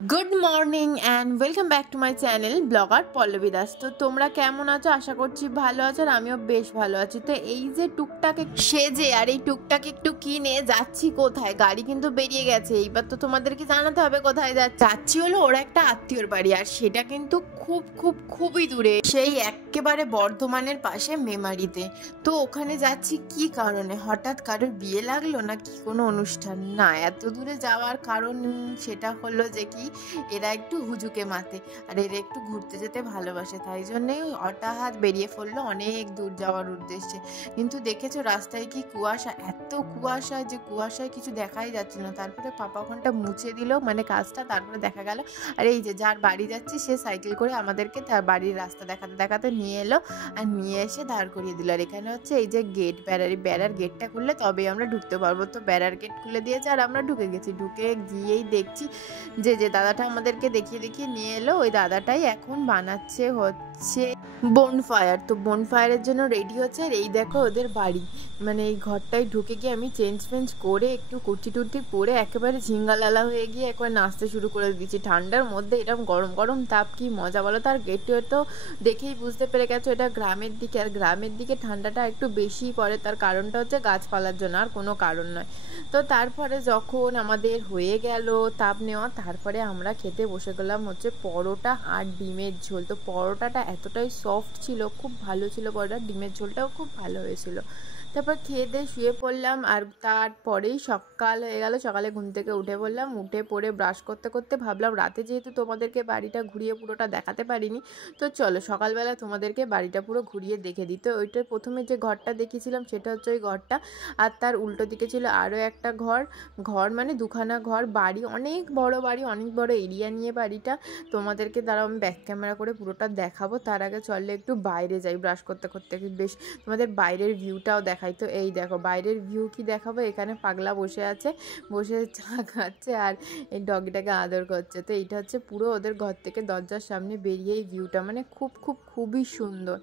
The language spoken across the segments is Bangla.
Good morning and welcome back to my channel blogger Pallabi Das. তো তোমরা কেমন আছো? আশা করছি ভালো আছো, আর আমিও বেশ ভালো আছি। তো এই যে টুকটাক সেজে আর এই টুকটাক একটু কিনে যাচ্ছি কোথায়, গাড়ি কিন্তু বেরিয়ে গেছে। এইবার তো তোমাদেরকে জানাতে হবে কোথায় যাচ্ছি। হলো ওর একটা আত্মীয়র বাড়ি, আর সেটা কিন্তু খুবই দূরে, সেই একেবারে বর্ধমানের পাশে মেমারিতে। তো ওখানে যাচ্ছি কি কারণে? হঠাৎ কারোর বিয়ে লাগলো না কি কোনো অনুষ্ঠান? না, এত দূরে যাওয়ার কারণ সেটা হলো যে কি, এরা একটু হুজুকে মাতে আর এরা একটু ঘুরতে যেতে ভালোবাসে, তাই জন্যই হঠাৎ বেরিয়ে পড়লো অনেক দূর যাওয়ার উদ্দেশ্যে। কিন্তু দেখেছো রাস্তায় কি কুয়াশা, এত কুয়াশা যে কুয়াশায় কিছু দেখাই যাচ্ছিল না। তারপরে পাপা ওখানটা মুছে দিল মানে কাজটা, তারপরে দেখা গেল আর এই যে যার বাড়ি যাচ্ছি সে সাইকেল করে আমাদেরকে তার বাড়ির রাস্তা দেখাতে দেখাতে নিয়ে এলো, আর নিয়ে এসে দাঁড় করিয়ে দিল। আর এখানে হচ্ছে এই যে গেট, বেড়ার গেটটা খুললে তবেই আমরা ঢুকতে পারবো। তো বেড়ার গেট খুলে দিয়েছে আর আমরা ঢুকে গেছি। ঢুকে গিয়েই দেখছি যে দাদাটা আমাদেরকে দেখিয়ে নিয়ে এলো, ওই দাদাটাই এখন বানাচ্ছে হচ্ছে বনফায়ার। তো বনফায়ারের জন্য রেডি হচ্ছে। আর এই দেখো ওদের বাড়ি, মানে এই ঘরটায় ঢুকে গিয়ে আমি চেঞ্জ করে একটু কুর্তি টুর্তি পরে একেবারে ঝিঙ্গালালা হয়ে গিয়ে একবার নাচতে শুরু করে দিয়েছি। ঠান্ডার মধ্যে এরকম গরম গরম তাপ, কি মজা বলো। তার গেটটা তো দেখেই বুঝতে পেরে গেছো এটা গ্রামের দিকে, আর গ্রামের দিকে ঠান্ডাটা একটু বেশিই পড়ে। তার কারণটা হচ্ছে গাছপালার জন্য, আর কোনো কারণ নয়। তো তারপরে যখন আমাদের হয়ে গেল তাপ নেওয়া, তারপরে আমরা খেতে বসে গেলাম হচ্ছে পরোটা আর ডিমের ঝোল। তো পরোটাটা এতটাই সফট ছিল, খুব ভালো ছিল পরোটা, ডিমের ঝোলটাও খুব ভালো হয়েছিল। তারপর খেয়ে দিয়ে শুয়ে পড়লাম, আর তারপরেই সকাল হয়ে গেল। সকালে ঘুম থেকে উঠে পড়লাম, উঠে পড়ে ব্রাশ করতে করতে ভাবলাম রাতে যেহেতু তোমাদেরকে বাড়িটা ঘুরিয়ে পুরোটা দেখাতে পারিনি, তো চলো সকালবেলা তোমাদেরকে বাড়িটা পুরো ঘুরিয়ে দেখে দিই। তো ওইটা প্রথমে যে ঘরটা দেখিয়েছিলাম সেটা হচ্ছে ওই ঘরটা, আর তার উল্টো দিকে ছিল আরও একটা ঘর মানে দুখানা ঘর। বাড়ি অনেক বড়, বাড়ি অনেক বড় এরিয়া নিয়ে বাড়িটা। তোমাদেরকে দ্বারা আমি ব্যাক ক্যামেরা করে পুরোটা দেখাবো। তার আগে চললে একটু বাইরে যাই, ব্রাশ করতে করতে বেশ তোমাদের বাইরের ভিউটাও দেখাই। তো এই দেখো বাইরের ভিউ কি দেখাবো, এখানে পাগলা বসে আছে, বসে চা খাচ্ছে আর এই ডগটাকে আদর করছে। তো এইটা হচ্ছে পুরো ওদের ঘর থেকে দরজার সামনে বেরিয়ে এই ভিউটা, মানে খুবই সুন্দর।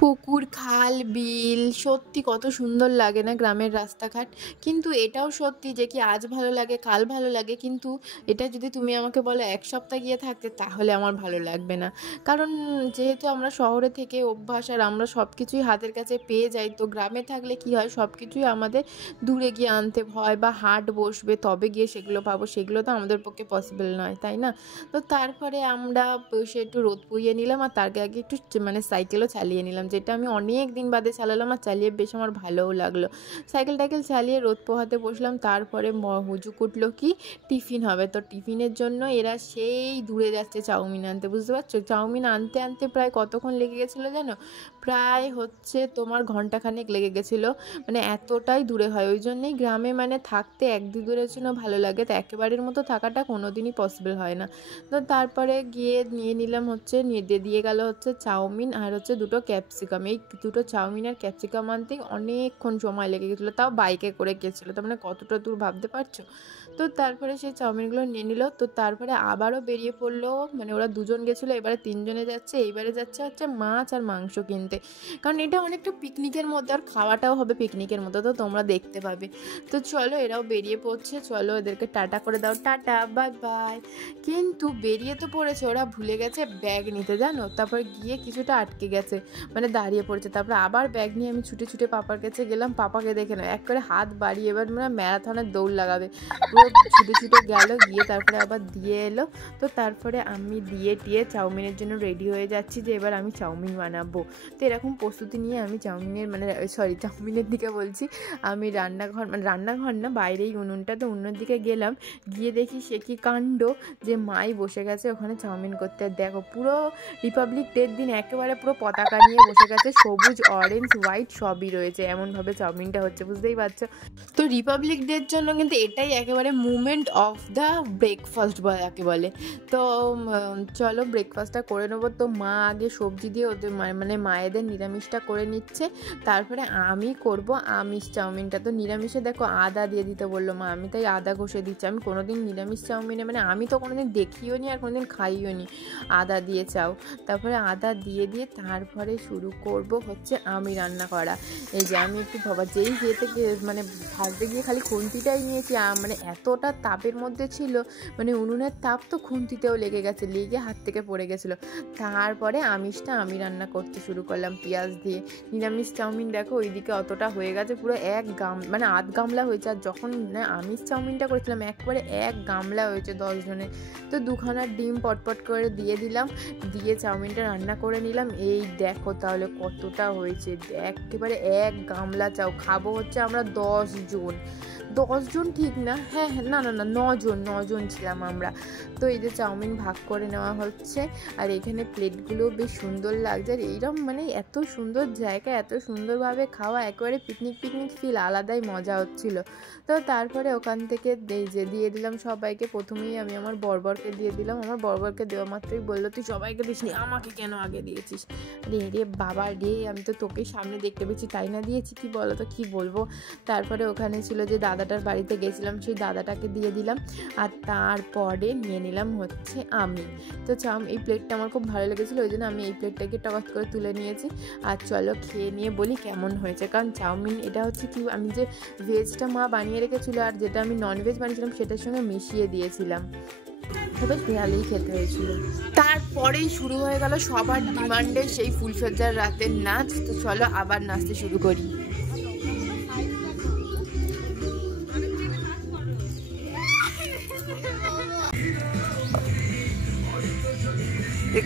পুকুর, খাল, বিল, সত্যি কত সুন্দর লাগে না গ্রামের রাস্তাঘাট। কিন্তু এটাও সত্যি যে কি আজ ভালো লাগে কাল ভালো লাগে, কিন্তু এটা যদি তুমি আমাকে বলো এক সপ্তাহ গিয়ে থাকতে, তাহলে আমার ভালো লাগবে না। কারণ যেহেতু আমরা শহরে থেকে অভ্যাস, আর আমরা সব কিছুই হাতের কাছে পেয়ে যাই। তো গ্রামে থাকলে কি হয়, সব কিছুই আমাদের দূরে গিয়ে আনতে হয়, বা হাট বসবে তবে গিয়ে সেগুলো পাবো, সেগুলো তো আমাদের পক্ষে পসিবল নয়, তাই না? তো তারপরে আমরা বসে একটু রোদ পুইয়ে নিলাম, আর তার আগে একটু মানে সাইকেলও চালিয়ে নিলাম, যেটা আমি অনেক দিন বাদে চালালাম, আর চালিয়ে বেশ আমার ভালোও লাগলো। সাইকেল চালিয়ে রোদ পোহাতে বসলাম। তারপরে হুজুক উঠলো কি টিফিন হবে। তো টিফিনের জন্য এরা সেই দূরে যাচ্ছে চাউমিন আনতে, বুঝতে পারছো? চাউমিন আনতে আনতে প্রায় কতক্ষণ লেগে গেছিলো জানো? প্রায় হচ্ছে তোমার ঘন্টাখানেক লেগে গেছিলো, মানে এতটাই দূরে হয়। ওই জন্যেই গ্রামে মানে থাকতে এক দু দূরের জন্য ভালো লাগে, তো একেবারের মতো থাকাটা কোনো দিনই পসিবল হয় না। তো তারপরে গিয়ে নিয়ে নিলাম হচ্ছে, দিয়ে গেল হচ্ছে চাউমিন আর হচ্ছে দুটো ক্যাপসিকাম। এই দুটো চাউমিন আর ক্যাপসিকাম আনতেই অনেকক্ষণ সময় লেগে গেছিলো, তাও বাইকে করে গেছিলো, তার মানে কতটা দূর ভাবতে পারছো? তো তারপরে সেই চাউমিনগুলো নিয়ে নিল। তো তারপরে আবারও বেরিয়ে পড়লো, মানে ওরা দুজন গেছিলো, এবারে তিনজনে যাচ্ছে। এইবারে যাচ্ছে হচ্ছে মাছ আর মাংস কিনতে, কারণ এটা অনেকটা পিকনিকের মধ্যে, আর খাওয়াটাও হবে পিকনিকের মতো, তো তোমরা দেখতে পাবে। তো চলো এরাও বেরিয়ে পড়ছে, চলো এদেরকে টাটা করে দাও, টাটা বাই বাই। কিন্তু বেরিয়ে তো পড়েছে, ওরা ভুলে গেছে ব্যাগ নিতে, জানো? তারপর গিয়ে কিছুটা আটকে গেছে, মানে দাঁড়িয়ে পড়েছে। তারপরে আবার ব্যাগ নিয়ে আমি ছুটে পাপার কাছে গেলাম, পাপাকে দেখে না এক করে হাত বাড়িয়ে এবার মানে ম্যারাথনের দৌড় লাগাবে, পুরো ছুটে গেল, গিয়ে তারপরে আবার দিয়ে এলো। তো তারপরে আমি দিয়ে চাউমিনের জন্য রেডি হয়ে যাচ্ছি, যে এবার আমি চাউমিন বানাবো। তো এরকম প্রস্তুতি নিয়ে আমি চাউমিনের দিকে বলছি, আমি রান্নাঘর না বাইরেই উনুনটা, তো উনুনের দিকে গেলাম। গিয়ে দেখি সে কি কাণ্ড, যে মাই বসে গেছে ওখানে চাউমিন করতে। আর দেখো পুরো রিপাবলিক ডের দিন একেবারে পুরো পতাকা নিয়ে বসে গেছে, সবুজ অরেঞ্জ হোয়াইট সবই রয়েছে, এমনভাবে চাউমিনটা হচ্ছে, বুঝতেই পারছো। তো রিপাবলিক ডের জন্য কিন্তু এটাই একেবারে মুভমেন্ট অফ দ্য ব্রেকফাস্ট যাকে বলে। তো চলো ব্রেকফাস্টটা করে নেবো। তো মা আগে সবজি দিয়ে ওদের মানে মায়েদের নিরামিষটা করে নিচ্ছে, তারপরে আমি করব আমিষ চাউমিনটা। তো নিরামিষে দেখো আদা দিয়ে দিতে বললো মা, আমি তাই আদা ঘষে দিচ্ছি। আমি কোনোদিন নিরামিষ চাউমিনে মানে আমি তো কোনোদিন দেখিও নি আর কোনোদিন খাইও নি আদা দিয়ে চাও। তারপরে আদা দিয়ে তারপরে শুরু করব হচ্ছে আমি রান্না করা। এই যে আমি একটু যেই যেতে মানে ভাজতে গিয়ে খালি খুন্তিটাই নিয়েছি, মানে এত এতটা তাপের মধ্যে ছিল, মানে উনুনের তাপ তো খুন্তিতেও লেগে গেছে, লেগে হাত থেকে পড়ে গেছিলো। তারপরে আমিষটা আমি রান্না করতে শুরু করলাম পেঁয়াজ দিয়ে। নিরামিষ চাউমিন দেখো ওইদিকে অতটা হয়ে গেছে, পুরো মানে আধ গামলা হয়েছে। আর যখন আমিষ চাউমিনটা করেছিলাম একবারে 1 গামলা হয়েছে 10 জনের। তো 2খানা ডিম পটপট করে দিয়ে দিলাম, দিয়ে চাউমিনটা রান্না করে নিলাম। এই দেখো তাহলে কতটা হয়েছে, একেবারে 1 গামলা চাউ। খাবো হচ্ছে আমরা 10 জন। 10 জন ঠিক না, হ্যাঁ না 9 জন ছিলাম আমরা। তো এই যে চাউমিন ভাগ করে নেওয়া হচ্ছে, আর এখানে প্লেটগুলো বেশ সুন্দর লাগছে। আর এইরকম মানে এত সুন্দর জায়গা, এত সুন্দরভাবে খাওয়া, একেবারে পিকনিক ফিল, আলাদাই মজা হচ্ছিল। তো তারপরে ওখান থেকে এই যে দিয়ে দিলাম সবাইকে। প্রথমেই আমি আমার বরবরকে দিয়ে দিলাম। আমার বরবরকে দেওয়া মাত্রই বললো, তুই সবাইকে দিসনি, আমাকে কেন আগে দিয়েছিস? রে বাবা রে, আমি তো তোকেই সামনে দেখতে পেয়েছি তাই না দিয়েছি, কি বলো তো, কি বলবো। তারপরে ওখানে ছিল যে দাদাটার বাড়িতে গেছিলাম, সেই দাদাটাকে দিয়ে দিলাম। আর তারপরে নিয়ে নিলাম হচ্ছে আমি। তো এই প্লেটটা আমার খুব ভালো লেগেছিলো, ওই জন্য আমি এই প্লেটটাকে টকাস করে তুলে নিয়েছি। আর চলো খেয়ে নিয়ে বলি কেমন হয়েছে। কারণ চাউমিন এটা হচ্ছে কি, আমি যে ভেজটা মা বানিয়ে রেখেছিলো আর যেটা আমি ননভেজ বানিয়েছিলাম সেটার সঙ্গে মিশিয়ে দিয়েছিলাম, বেশ ভালোই খেতে হয়েছিল। তারপরেই শুরু হয়ে গেল সবার ডিমান্ডে সেই ফুলসজ্জার রাতের নাচ। তো চলো আবার নাচতে শুরু করি।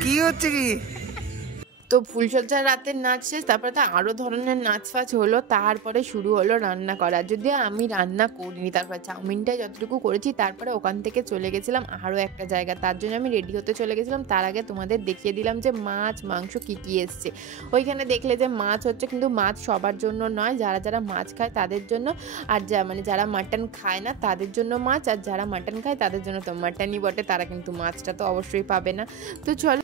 কি হচ্ছে কি? তো ফুলসজ্জার রাতের নাচ শেষ, তারপরে তো আরও ধরনের নাচ ফাচ হলো। তারপরে শুরু হলো রান্না করা, যদিও আমি রান্না করিনি। তারপর চাউমিনটাই যতটুকু করেছি, তারপরে ওখান থেকে চলে গেছিলাম আরও একটা জায়গা, তার জন্য আমি রেডি হতে চলে গেছিলাম। তার আগে তোমাদের দেখিয়ে দিলাম যে মাছ মাংস কী এসছে। ওইখানে দেখলে যে মাছ হচ্ছে, কিন্তু মাছ সবার জন্য নয়, যারা মাছ খায় তাদের জন্য, আর যারা মাটন খায় না তাদের জন্য মাছ, আর যারা মাটন খায় তাদের জন্য তো মাটনই বটে, তারা কিন্তু মাছটা তো অবশ্যই পাবে না। তো চলো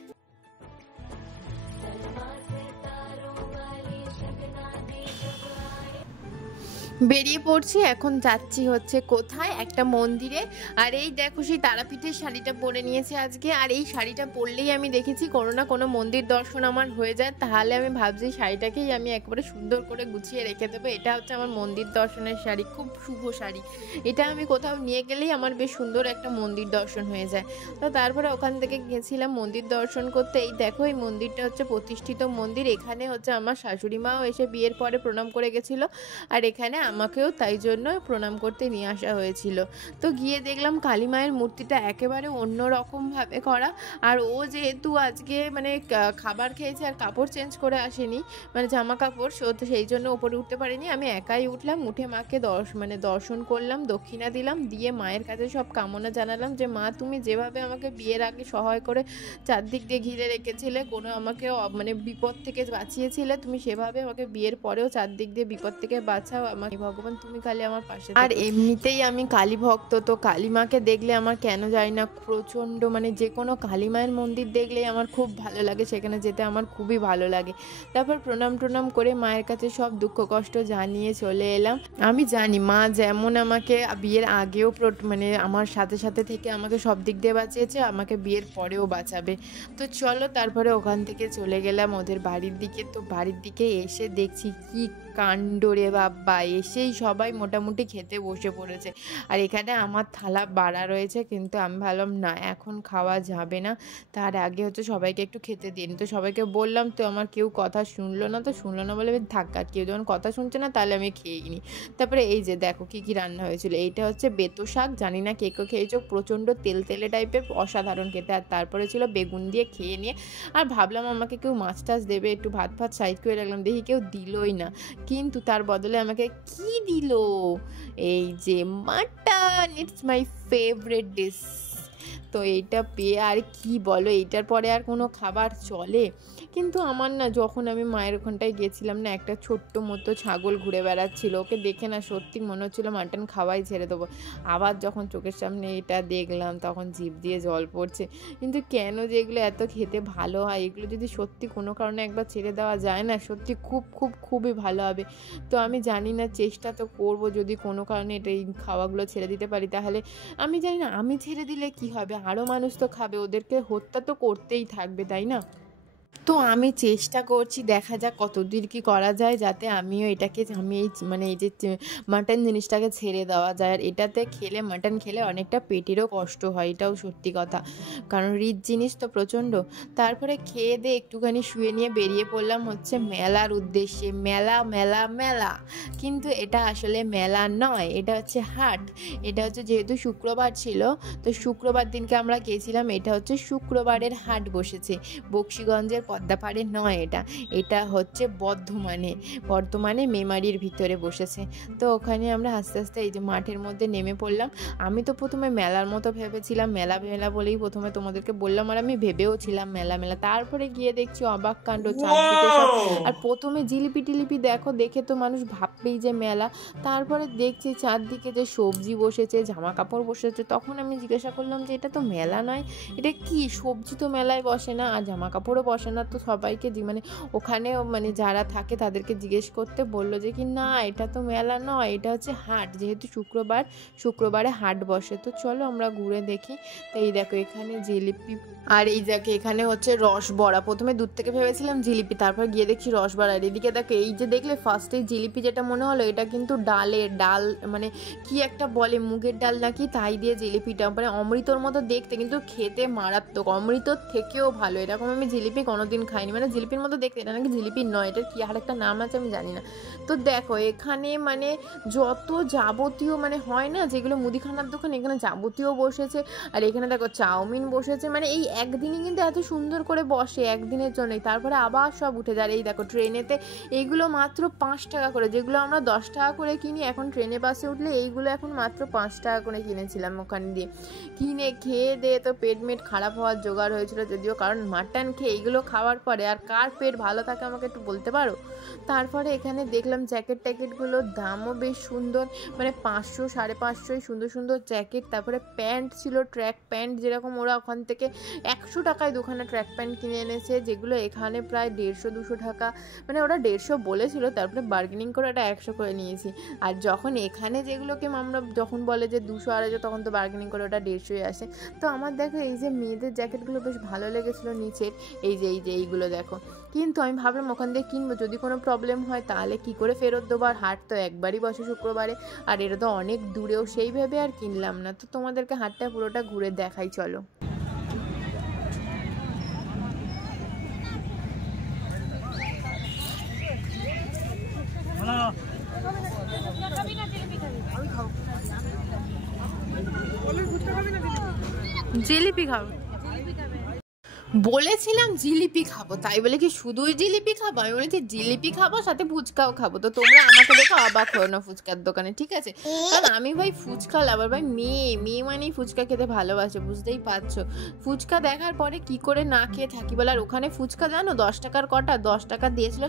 বেরিয়ে পড়ছি। এখন যাচ্ছি হচ্ছে কোথায়, একটা মন্দিরে। আর এই দেখো সেই তারাপীঠের শাড়িটা পরে নিয়েছি আজকে। আর এই শাড়িটা পরলেই আমি দেখেছি কোনো না কোনো মন্দির দর্শন আমার হয়ে যায়। তাহলে আমি ভাবছি শাড়িটাকেই আমি একবারে সুন্দর করে গুছিয়ে রেখে দেবো। এটা হচ্ছে আমার মন্দির দর্শনের শাড়ি, খুব শুভ শাড়ি। এটা আমি কোথাও নিয়ে গেলেই আমার বেশ সুন্দর একটা মন্দির দর্শন হয়ে যায়। তো তারপরে ওখান থেকে গেছিলাম মন্দির দর্শন করতে। এই দেখো এই মন্দিরটা হচ্ছে প্রতিষ্ঠিত মন্দির। এখানে হচ্ছে আমার শাশুড়ি মাও এসে বিয়ের পরে প্রণাম করে গেছিলো, আর এখানে আমাকেও তাই জন্য প্রণাম করতে নিয়ে আসা হয়েছিল। তো গিয়ে দেখলাম কালী মায়ের মূর্তিটা একেবারে অন্যরকমভাবে করা। আর ও যেহেতু আজকে মানে খাবার খেয়েছে আর কাপড় চেঞ্জ করে আসেনি, মানে জামা কাপড়, তো সেই জন্য ওপরে উঠতে পারিনি। আমি একাই উঠলাম, উঠে মাকে দর্শন করলাম, দক্ষিণা দিলাম, দিয়ে মায়ের কাছে সব কামনা জানালাম যে মা তুমি যেভাবে আমাকে বিয়ের আগে সহায় করে চারদিক দিয়ে ঘিরে রেখেছিলে, কোনো আমাকে মানে বিপদ থেকে বাঁচিয়েছিলে, তুমি সেভাবে আমাকে বিয়ের পরেও চারদিক দিয়ে বিপদ থেকে বাঁচাও। আমাকে ভগবান তুমি কালী আমার পাশে। আর এমনিতেই আমি কালী ভক্ত, তো কালী মাকে দেখলে আমার কেন জানি না প্রচণ্ড, মানে যে কোনো কালী মায়ের মন্দির দেখলেই আমার খুব ভালো লাগে, সেখানে যেতে আমার খুবই ভালো লাগে। তারপর প্রণাম করে মায়ের কাছে সব দুঃখ কষ্ট জানিয়ে চলে এলাম। আমি জানি মা যেমন আমাকে বিয়ের আগেও মানে আমার সাথে থেকে আমাকে সব দিক দিয়ে বাঁচিয়েছে, আমাকে বিয়ের পরেও বাঁচাবে। তো চলো তারপরে ওখান থেকে চলে গেলাম ওদের বাড়ির দিকে। তো বাড়ির দিকে এসে দেখছি কি কাণ্ড রে বাবা, এসেই সবাই মোটামুটি খেতে বসে পড়েছে। আর এখানে আমার থালা বাড়া রয়েছে, কিন্তু আমি ভাবলাম না এখন খাওয়া যাবে না, তার আগে হচ্ছে সবাইকে একটু খেতে দিন। তো সবাইকে বললাম, তো আমার কেউ কথা শুনলো না বলে আমি ধাক্কা, কেউ যখন কথা শুনছে না তাহলে আমি খেয়েই নিই। তারপরে এই যে দেখো কি রান্না হয়েছিল। এইটা হচ্ছে বেতো শাক, জানি না কে খেয়েছো, প্রচণ্ড তেলে টাইপের, অসাধারণ খেতে। আর তারপরে ছিল বেগুন দিয়ে খেয়ে নিয়ে আর ভাবলাম আমাকে কেউ মাছ টাছ দেবে, একটু ভাত সাইড করে রাখলাম, দেখি কেউ দিলই না। কিন্তু তার বদলে আমাকে কি দিল, এই যে mutton, it's my favourite dish. তো এইটা পেয়ে আর কি বলো, এইটার পরে আর কোনো খাবার চলে? কিন্তু আমার না, যখন আমি মায়ের ওখানটায় গেছিলাম না, একটা ছোট্ট মতো ছাগল ঘুরে বেড়াচ্ছিল, ওকে দেখে না সত্যি মনে হচ্ছিলো মাটন খাওয়াই ছেড়ে দেবো। আবার যখন চোখের সামনে এটা দেখলাম তখন জিভ দিয়ে জল পড়ছে। কিন্তু কেন যে এগুলো এত খেতে ভালো হয়, এগুলো যদি সত্যি কোনো কারণে একবার ছেড়ে দেওয়া যায় না, সত্যি খুবই ভালো হবে। তো আমি জানি না, চেষ্টা তো করবো, যদি কোনো কারণে এই খাওয়াগুলো ছেড়ে দিতে পারি তাহলে। আমি জানি না আমি ছেড়ে দিলে কি হবে, আরও মানুষ তো খাবে, ওদেরকে হত্যা তো করতেই থাকবে, তাই না? তো আমি চেষ্টা করছি, দেখা যাক কতদূর কি করা যায়, যাতে আমিও এটাকে আমি এই মানে এই যে মাটন জিনিসটাকে ছেড়ে দেওয়া যায়। আর এটাতে খেলে, মাটন খেলে অনেকটা পেটেরও কষ্ট হয়, এটাও সত্যি কথা, কারণ রিচ জিনিস তো প্রচণ্ড। তারপরে খেয়ে দিয়ে একটুখানি শুয়ে নিয়ে বেরিয়ে পড়লাম হচ্ছে মেলার উদ্দেশ্যে। মেলা মেলা মেলা, কিন্তু এটা আসলে মেলা নয়, এটা হচ্ছে হাট। এটা হচ্ছে যেহেতু শুক্রবার ছিল, তো শুক্রবার দিনকে আমরা গেছিলাম। এটা হচ্ছে শুক্রবারের হাট বসেছে, বক্সিগঞ্জের পদ্মাপাড়ে নয়, এটা হচ্ছে বর্ধমানে মেমারির ভিতরে বসেছে। তো ওখানে আমরা আস্তে আস্তে এই যে মাঠের মধ্যে নেমে পড়লাম। আমি তো প্রথমে মেলার মতো ভেবেছিলাম, মেলা বলেই প্রথমে তোমাদেরকে বললাম, আর আমি ভেবেও ছিলাম মেলা। তারপরে গিয়ে দেখছি অবাক কাণ্ড, চারদিকে সব। আর প্রথমে জিলিপি টিলিপি দেখে তো মানুষ ভাববেই যে মেলা। তারপরে দেখছি চারদিকে যে সবজি বসেছে, জামা কাপড় বসেছে। তখন আমি জিজ্ঞাসা করলাম যে এটা তো মেলা নয়, এটা কি? সবজি তো মেলায় বসে না, আর জামা কাপড়ও বসে না। তো সবাইকে মানে ওখানেও মানে যারা থাকে তাদেরকে জিজ্ঞেস করতে বললো যে কি না, এটা তো মেলা নয়, এটা হচ্ছে হাট, যেহেতু শুক্রবারে হাট বসে। তো চলো আমরা ঘুরে দেখি। তো এই দেখো এখানে জিলিপি, আর এই দেখো এখানে হচ্ছে রসবড়া। প্রথমে দূর থেকে ভেবেছিলাম জিলিপি, তারপর গিয়ে দেখছি রসবড়া। আর এদিকে দেখো এই যে দেখলে ফার্স্টে জিলিপি যেটা মনে হলো, এটা কিন্তু ডাল মানে কি একটা বলে, মুগের ডাল নাকি, তাই দিয়ে জিলিপিটা মানে অমৃতর মতো দেখতে, কিন্তু খেতে মারাত্মক, অমৃতর থেকেও ভালো। এরকম আমি জিলিপি কোনোদিন খাইনি, মানে জিলিপির মতো দেখতে, এটা নাকি জিলিপি নয়, এটার কি আর একটা নাম আছে আমি জানি না। তো দেখো এখানে মানে যত যাবতীয় মানে হয় না যেগুলো মুদিখানার দোকান, এখানে যাবতীয় বসেছে। আর এখানে দেখো চাউমিন বসেছে, মানে এই একদিনই কিন্তু এত সুন্দর করে বসে, একদিনের জন্যই, তারপরে আবার সব উঠে যায়। এই দেখো ট্রেনেতে এইগুলো মাত্র 5 টাকা করে, যেগুলো আমরা 10 টাকা করে কিনি, এখন ট্রেনে বাসে উঠলে এইগুলো এখন মাত্র 5 টাকা করে কিনেছিলাম ওখানে দিয়ে। কিনে খেয়ে দিয়ে তো পেট খারাপ হওয়ার জোগাড় হয়েছিল যদিও, কারণ মাটন খেয়ে এইগুলো খাওয়ার পরে আর কার পেট ভালো থাকে আমাকে একটু বলতে পারো? তারপরে এখানে দেখলাম ট্যাকেটগুলোর দামও বেশ সুন্দর, মানে 500 550 সুন্দর জ্যাকেট। তারপরে প্যান্ট ছিল, ট্র্যাক প্যান্ট, যেরকম ওরা ওখান থেকে 100 টাকায় দুখানা ট্র্যাক প্যান্ট কিনে এনেছে, যেগুলো এখানে প্রায় 150-200 টাকা, মানে ওরা 150 বলেছিল, তারপরে বার্গেনিং করে ওটা 100 করে নিয়েছি। আর যখন এখানে যেগুলোকে আমরা যখন বলে যে 200-250, তখন তো বার্গেনিং করে ওটা 150-ই আসে। তো আমার দেখো এই যে মেয়েদের জ্যাকেটগুলো বেশ ভালো লেগেছিলো নিচের, এই যে এইগুলো দেখো। কিন্তু আমি ভাবলাম ওখান থেকে কিনবো, যদি কোনো প্রবলেম হয় তাহলে কি করে ফেরত দেবো, আর হাট তো একবারই বসে শুক্রবারে, আর এটা তো অনেক দূরেও, সেই ভেবে আর কিনলাম না। তো তোমাদেরকে হাটটা পুরোটা ঘুরে দেখাই, চলো। জিলিপি খাবো বলেছিলাম, জিলিপি খাবো, তাই বলে কি শুধুই জিলিপি খাবো? আমি বলেছি জিলিপি খাবো, সাথে ফুচকাও খাবো। তো তোমরা আমাকে দেখো অবাক হো না ফুচকার দোকানে, ঠিক আছে? কারণ আমি ভাই ফুচকা লাভার, ভাই মেয়ে মানেই ফুচকা খেতে ভালোবাসে, বুঝতেই পারছো। ফুচকা দেখার পরে কি করে না খেয়ে থাকি বলে। আর ওখানে ফুচকা জানো 10 টাকার কটা, 10 টাকা দিয়েছিল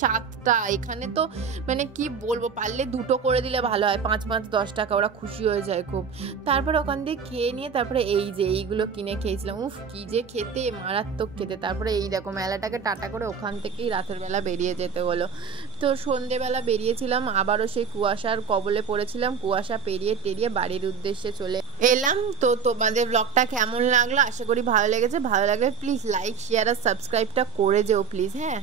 7টা। এখানে তো মানে কি বলবো, পারলে 2টো করে দিলে ভালো হয়, 5 10 টাকা, ওরা খুশি হয়ে যায় খুব। তারপরে ওখান দিয়ে খেয়ে নিয়ে তারপরে এই যে এইগুলো কিনে খেয়েছিলাম, উফ কি যে খেতে, মারাত্মক খেতে। তারপরে এই দেখো মেলাটাকে টাটা করে ওখান থেকেই রাতের বেলা বেরিয়ে যেতে হলো। তো সন্ধেবেলা বেরিয়েছিলাম, আবারও সেই কুয়াশার কবলে পড়েছিলাম, কুয়াশা পেরিয়ে বাড়ির উদ্দেশ্যে চলে এলাম। তো তোমাদের ব্লগটা কেমন লাগলো? আশা করি ভালো লেগেছে। ভালো লাগলে প্লিজ লাইক, শেয়ার আর সাবস্ক্রাইবটা করে যেও প্লিজ, হ্যাঁ।